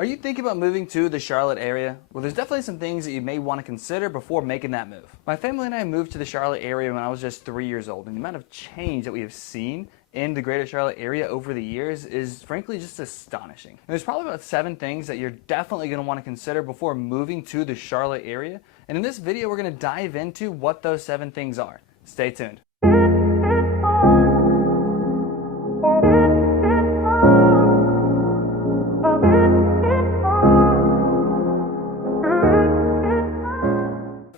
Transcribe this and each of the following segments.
Are you thinking about moving to the Charlotte area? Well, there's definitely some things that you may want to consider before making that move. My family and I moved to the Charlotte area when I was just 3 years old, and the amount of change that we have seen in the greater Charlotte area over the years is frankly just astonishing. And there's probably about 7 things that you're definitely going to want to consider before moving to the Charlotte area. And in this video, we're going to dive into what those 7 things are. Stay tuned.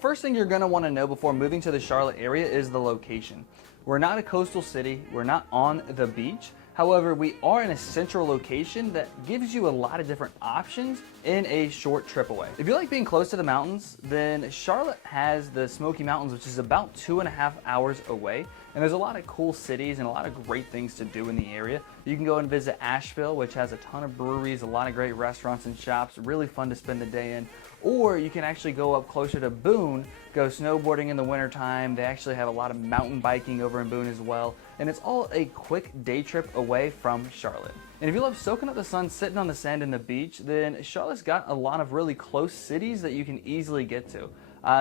First thing you're going to want to know before moving to the Charlotte area is the location. We're not a coastal city, we're not on the beach. However, we are in a central location that gives you a lot of different options in a short trip away. If you like being close to the mountains, then Charlotte has the Smoky Mountains, which is about 2.5 hours away. And there's a lot of cool cities and a lot of great things to do in the area. You can go and visit Asheville, which has a ton of breweries, a lot of great restaurants and shops, really fun to spend the day in. Or you can actually go up closer to Boone, go snowboarding in the wintertime. They actually have a lot of mountain biking over in Boone as well. And it's all a quick day trip away from Charlotte. And if you love soaking up the sun, sitting on the sand and the beach, then Charlotte's got a lot of really close cities that you can easily get to.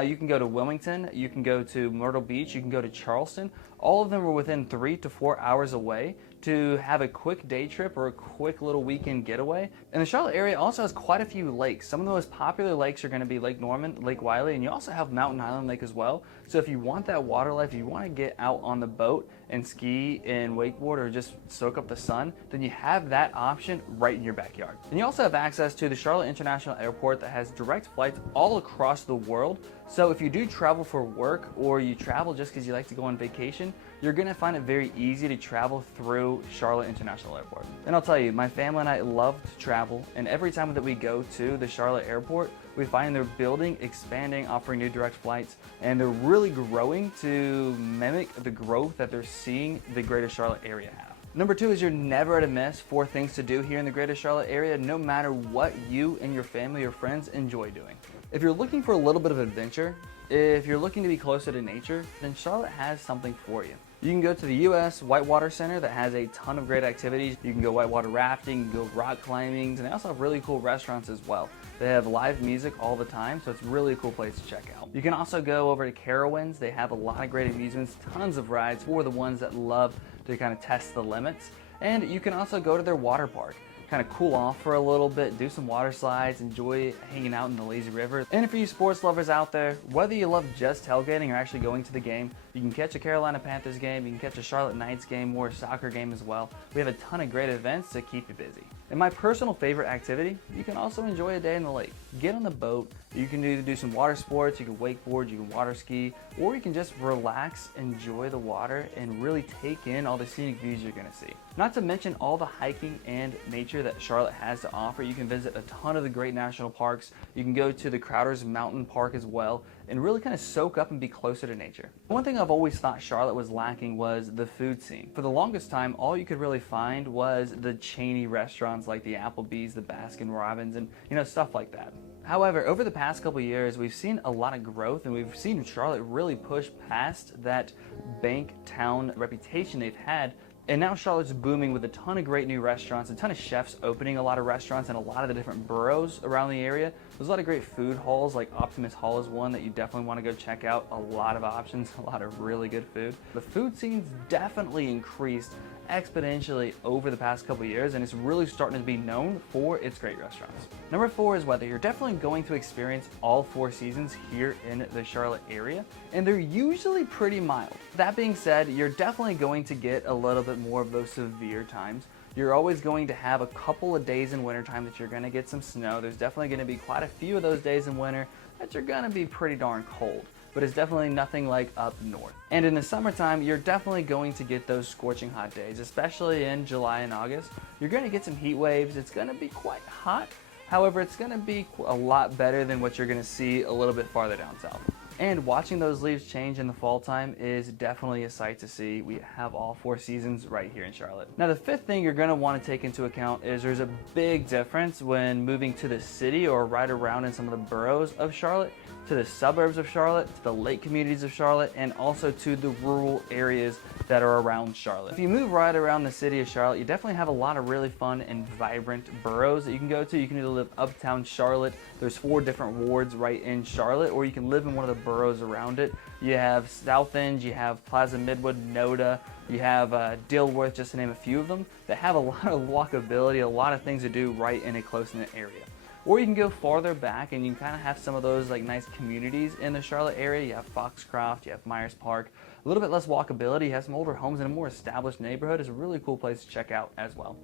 You can go to Wilmington, you can go to Myrtle Beach, you can go to Charleston. All of them are within 3 to 4 hours away to have a quick day trip or a quick little weekend getaway. And the Charlotte area also has quite a few lakes. Some of the most popular lakes are going to be Lake Norman, Lake Wiley, and you also have Mountain Island Lake as well. So if you want that water life, if you want to get out on the boat and ski and wakeboard or just soak up the sun, then you have that option right in your backyard. And you also have access to the Charlotte International Airport that has direct flights all across the world. So if you do travel for work or you travel just because you like to go on vacation, you're going to find it very easy to travel through Charlotte International Airport. And I'll tell you, my family and I love to travel, and every time that we go to the Charlotte Airport, we find they're building, expanding, offering new direct flights, and they're really growing to mimic the growth that they're seeing the greater Charlotte area have. Number 2 is you're never at a miss for things to do here in the greater Charlotte area, no matter what you and your family or friends enjoy doing. If you're looking for a little bit of adventure, if you're looking to be closer to nature, then Charlotte has something for you. You can go to the U.S. Whitewater Center that has a ton of great activities. You can go whitewater rafting, you can go rock climbing, and they also have really cool restaurants as well. They have live music all the time, so it's really a cool place to check out. You can also go over to Carowinds. They have a lot of great amusements, tons of rides for the ones that love to kind of test the limits. And you can also go to their water park, kind of cool off for a little bit, do some water slides, enjoy hanging out in the lazy river. And for you sports lovers out there, whether you love just tailgating or actually going to the game, you can catch a Carolina Panthers game, you can catch a Charlotte Knights game or a soccer game as well. We have a ton of great events to keep you busy. And my personal favorite activity, you can also enjoy a day in the lake. Get on the boat, you can either do some water sports, you can wakeboard, you can water ski, or you can just relax, enjoy the water, and really take in all the scenic views you're gonna see. Not to mention all the hiking and nature that Charlotte has to offer. You can visit a ton of the great national parks. You can go to the Crowder's Mountain Park as well, and really kind of soak up and be closer to nature. One thing I've always thought Charlotte was lacking was the food scene. For the longest time, all you could really find was the chainy restaurants like the Applebee's, the Baskin Robbins, and stuff like that. However, over the past couple years, we've seen a lot of growth, and we've seen Charlotte really push past that bank town reputation they've had. And now Charlotte's booming with a ton of great new restaurants, a ton of chefs opening a lot of restaurants in a lot of the different boroughs around the area. There's a lot of great food halls, like Optimus Hall is one that you definitely want to go check out. A lot of options, a lot of really good food. The food scene's definitely increased exponentially over the past couple years, and it's really starting to be known for its great restaurants. Number 4 is weather. You're definitely going to experience all 4 seasons here in the Charlotte area, and they're usually pretty mild. That being said, you're definitely going to get a little bit more of those severe times. You're always going to have a couple of days in wintertime that you're going to get some snow. There's definitely going to be quite a few of those days in winter that you're going to be pretty darn cold, but it's definitely nothing like up north. And in the summertime, you're definitely going to get those scorching hot days, especially in July and August. You're going to get some heat waves. It's going to be quite hot. However, it's going to be a lot better than what you're going to see a little bit farther down south. And watching those leaves change in the fall time is definitely a sight to see. We have all 4 seasons right here in Charlotte. Now, the 5th thing you're going to want to take into account is there's a big difference when moving to the city or right around in some of the boroughs of Charlotte, to the suburbs of Charlotte, to the lake communities of Charlotte, and also to the rural areas that are around Charlotte. If you move right around the city of Charlotte, you definitely have a lot of really fun and vibrant boroughs that you can go to. You can either live uptown Charlotte. There's 4 different wards right in Charlotte, or you can live in one of the boroughs around it. You have South End, you have Plaza Midwood, Noda, you have Dilworth, just to name a few of them, that have a lot of walkability, a lot of things to do right in a close-knit area. Or you can go farther back and you can kind of have some of those like nice communities in the Charlotte area. You have Foxcroft, you have Myers Park, a little bit less walkability, you have some older homes in a more established neighborhood. It's a really cool place to check out as well.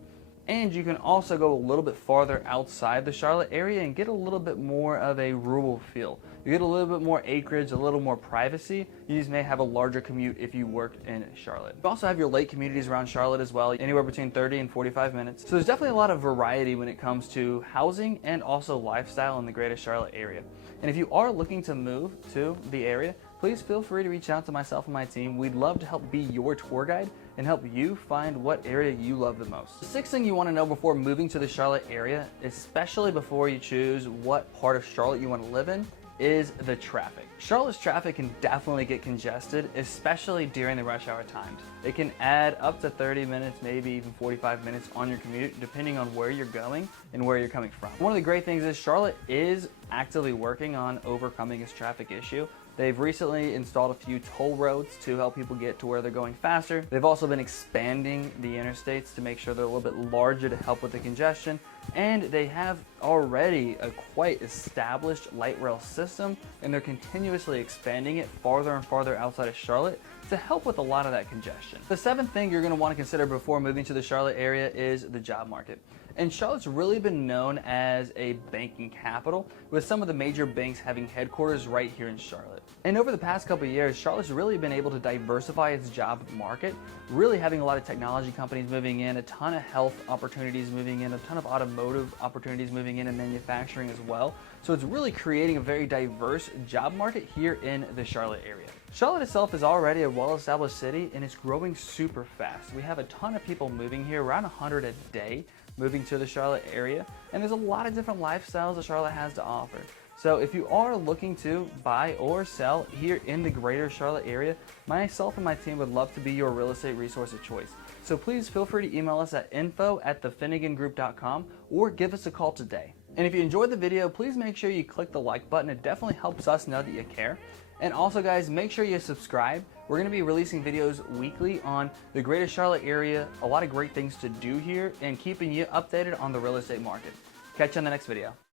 And you can also go a little bit farther outside the Charlotte area and get a little bit more of a rural feel. You get a little bit more acreage, a little more privacy. You just may have a larger commute if you work in Charlotte. You also have your lake communities around Charlotte as well, anywhere between 30 and 45 minutes. So there's definitely a lot of variety when it comes to housing and also lifestyle in the greater Charlotte area. And if you are looking to move to the area, please feel free to reach out to myself and my team. We'd love to help be your tour guide and help you find what area you love the most. The 6th thing you want to know before moving to the Charlotte area, especially before you choose what part of Charlotte you want to live in, is the traffic. Charlotte's traffic can definitely get congested, especially during the rush hour times. It can add up to 30 minutes, maybe even 45 minutes on your commute, depending on where you're going and where you're coming from. One of the great things is Charlotte is actively working on overcoming this traffic issue. They've recently installed a few toll roads to help people get to where they're going faster. They've also been expanding the interstates to make sure they're a little bit larger to help with the congestion. And they have already a quite established light rail system, and they're continuously expanding it farther and farther outside of Charlotte to help with a lot of that congestion. The 7th thing you're going to want to consider before moving to the Charlotte area is the job market. And Charlotte's really been known as a banking capital, with some of the major banks having headquarters right here in Charlotte. And over the past couple of years, Charlotte's really been able to diversify its job market, really having a lot of technology companies moving in, a ton of health opportunities moving in, a ton of automotive opportunities moving in, and manufacturing as well. So it's really creating a very diverse job market here in the Charlotte area. Charlotte itself is already a well-established city, and it's growing super fast. We have a ton of people moving here, around 100 a day, moving to the Charlotte area, and there's a lot of different lifestyles that Charlotte has to offer. So if you are looking to buy or sell here in the greater Charlotte area, myself and my team would love to be your real estate resource of choice. So please feel free to email us at info@thefinigangroup.com or give us a call today. And if you enjoyed the video, please make sure you click the like button. It definitely helps us know that you care. And also guys, make sure you subscribe. We're going to be releasing videos weekly on the greater Charlotte area, a lot of great things to do here, and keeping you updated on the real estate market. Catch you on the next video.